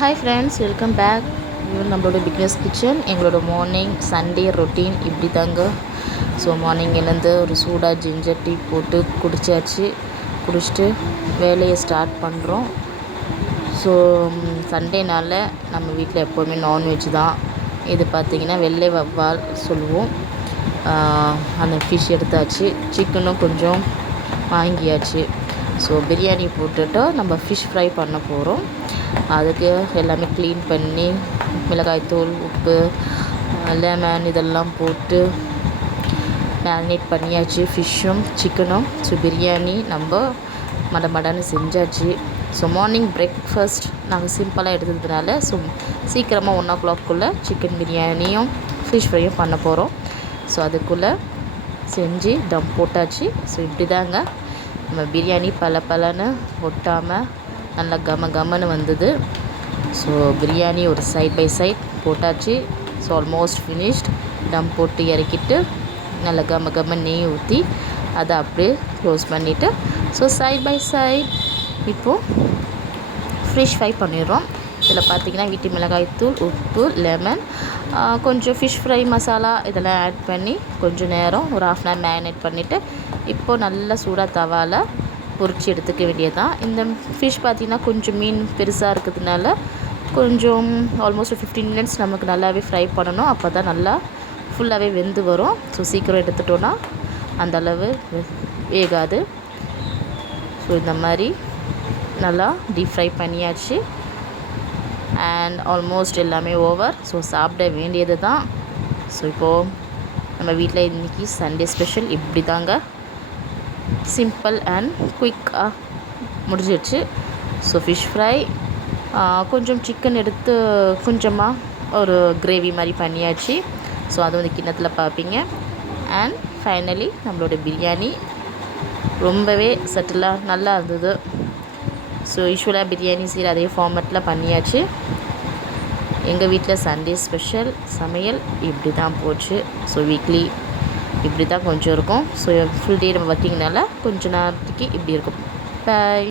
Hi friends, welcome back. இது நம்மளோட பிக்னஸ் கிச்சன். எங்களோட மார்னிங் சண்டே ரொட்டீன் இப்படி தாங்க. ஸோ மார்னிங் எழுந்து ஒரு சூடாக ஜிஞ்சர் டீ போட்டு குடிச்சிட்டு வேலையை ஸ்டார்ட் பண்ணுறோம். ஸோ சண்டேனால நம்ம வீட்டில் எப்போவுமே நான்வெஜ் தான். இது பார்த்திங்கன்னா வெள்ளை வவ்வால் சொல்லுவோம். அந்த ஃபிஷ் எடுத்தாச்சு, சிக்கனும் கொஞ்சம் வாங்கியாச்சு. ஸோ பிரியாணி போட்டுட்டு நம்ம ஃபிஷ் ஃப்ரை பண்ண போகிறோம். அதுக்கு எல்லாமே க்ளீன் பண்ணி மிளகாய்த்தூள், உப்பு, லெமன் இதெல்லாம் போட்டு மேரினேட் பண்ணியாச்சு ஃபிஷ்ஷும் சிக்கனும். ஸோ பிரியாணி நம்ம மடன்னு செஞ்சாச்சு. ஸோ மார்னிங் பிரேக்ஃபாஸ்ட் நாங்கள் சிம்பிளாக எடுத்ததுனால ஸோ சீக்கிரமாக 1 o'clock சிக்கன் பிரியாணியும் ஃபிஷ் ஃப்ரையும் பண்ண போகிறோம். ஸோ அதுக்குள்ளே செஞ்சு தம் போட்டாச்சு. ஸோ இப்படி தாங்க நம்ம பிரியாணி பலன்னு ஒட்டாமல் நல்லா கமன்னு வந்தது. ஸோ பிரியாணி ஒரு சைட் பை சைட் போட்டாச்சு. So almost finished. டம் போட்டு இறக்கிட்டு நல்லா கம நெய் ஊற்றி அதை அப்படியே க்ளோஸ் பண்ணிவிட்டு ஸோ சைட் பை சைட் இப்போது ஃபிஷ் ஃப்ரை பண்ணிடுறோம். இதில் பார்த்திங்கன்னா வீட்டு மிளகாய்த்தூள், உப்பு, லெமன், கொஞ்சம் ஃபிஷ் ஃப்ரை மசாலா இதெல்லாம் ஆட் பண்ணி கொஞ்சம் நேரம் ஒரு 1/2 hour மேரினேட் பண்ணிவிட்டு இப்போது நல்லா சூடாக தவாவில் பொரித்து எடுத்துக்க வேண்டியதுதான். இந்த ஃபிஷ் பார்த்திங்கன்னா கொஞ்சம் மீன் பெருசாக இருக்கிறதுனால கொஞ்சம் ஆல்மோஸ்ட் 15 minutes நமக்கு நல்லாவே ஃப்ரை பண்ணணும். அப்போ தான் நல்லா ஃபுல்லாகவே வெந்து வரும். ஸோ சீக்கிரம் எடுத்துட்டோன்னா அந்தளவு வேகாது. ஸோ இந்த மாதிரி நல்லா டீப் ஃப்ரை பண்ணியாச்சு. அண்ட் ஆல்மோஸ்ட் எல்லாமே ஓவர். ஸோ சாப்பிட வேண்டியது தான். ஸோ இப்போது நம்ம வீட்டில் இன்றைக்கி சண்டே ஸ்பெஷல் இப்படி தாங்க, சிம்பிள் அண்ட் குயிக்காக முடிஞ்சிடுச்சு. ஸோ ஃபிஷ் ஃப்ரை, கொஞ்சம் சிக்கன் எடுத்து கொஞ்சமாக ஒரு கிரேவி மாதிரி பண்ணியாச்சு. ஸோ அது வந்து கிண்ணத்தில் பார்ப்பீங்க. அண்ட் ஃபைனலி நம்மளோட பிரியாணி ரொம்பவே சட்டிலாக நல்லா இருந்தது. ஸோ யூஸ்வலாக பிரியாணி செய்கிற அதே ஃபார்மேட்டில் பண்ணியாச்சு. எங்கள் வீட்டில் சண்டே ஸ்பெஷல் சமையல் இப்படி தான் போச்சு. ஸோ வீக்லி இப்படி தான் கொஞ்சம் இருக்கும். ஸோ ஃபுல் டே நம்ம ஒர்க்கிங்னால கொஞ்சம் நேரத்துக்கு இப்படி இருக்கும். பாய்.